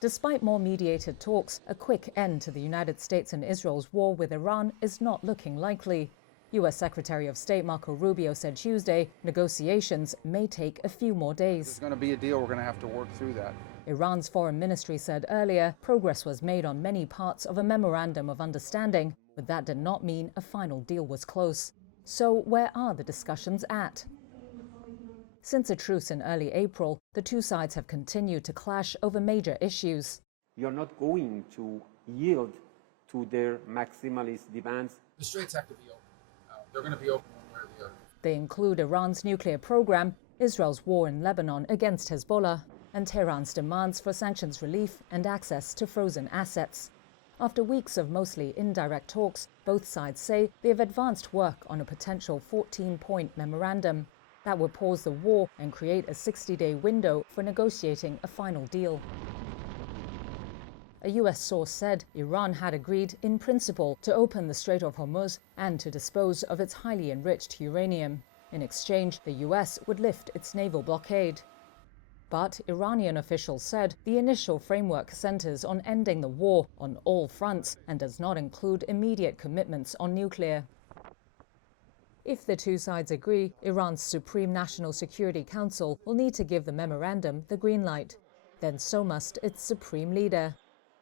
Despite more mediated talks, a quick end to the United States and Israel's war with Iran is not looking likely. U.S. Secretary of State Marco Rubio said Tuesday negotiations may take a few more days. There's going to be a deal. We're going to have to work through that. Iran's foreign ministry said earlier progress was made on many parts of a memorandum of understanding, but that did not mean a final deal was close. So where are the discussions at? Since a truce in early April, the two sides have continued to clash over major issues. You're not going to yield to their maximalist demands. The straits have to be open. They're going to be open one way or the other. They include Iran's nuclear program, Israel's war in Lebanon against Hezbollah, and Tehran's demands for sanctions relief and access to frozen assets. After weeks of mostly indirect talks, both sides say they have advanced work on a potential 14-point memorandum that would pause the war and create a 60-day window for negotiating a final deal. A U.S. source said Iran had agreed in principle to open the Strait of Hormuz and to dispose of its highly enriched uranium. In exchange, the U.S. would lift its naval blockade. But Iranian officials said the initial framework centers on ending the war on all fronts and does not include immediate commitments on nuclear. If the two sides agree, Iran's Supreme National Security Council will need to give the memorandum the green light. Then so must its supreme leader.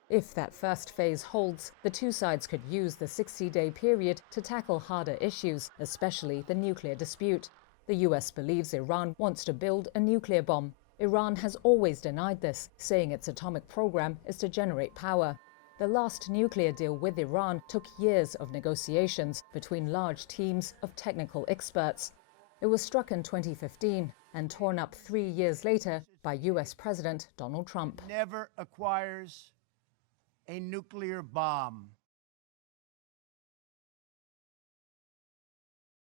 If that first phase holds, the two sides could use the 60-day period to tackle harder issues, especially the nuclear dispute. The U.S. believes Iran wants to build a nuclear bomb. Iran has always denied this, saying its atomic program is to generate power. The last nuclear deal with Iran took years of negotiations between large teams of technical experts. It was struck in 2015 and torn up 3 years later by U.S. President Donald Trump. Never acquires a nuclear bomb.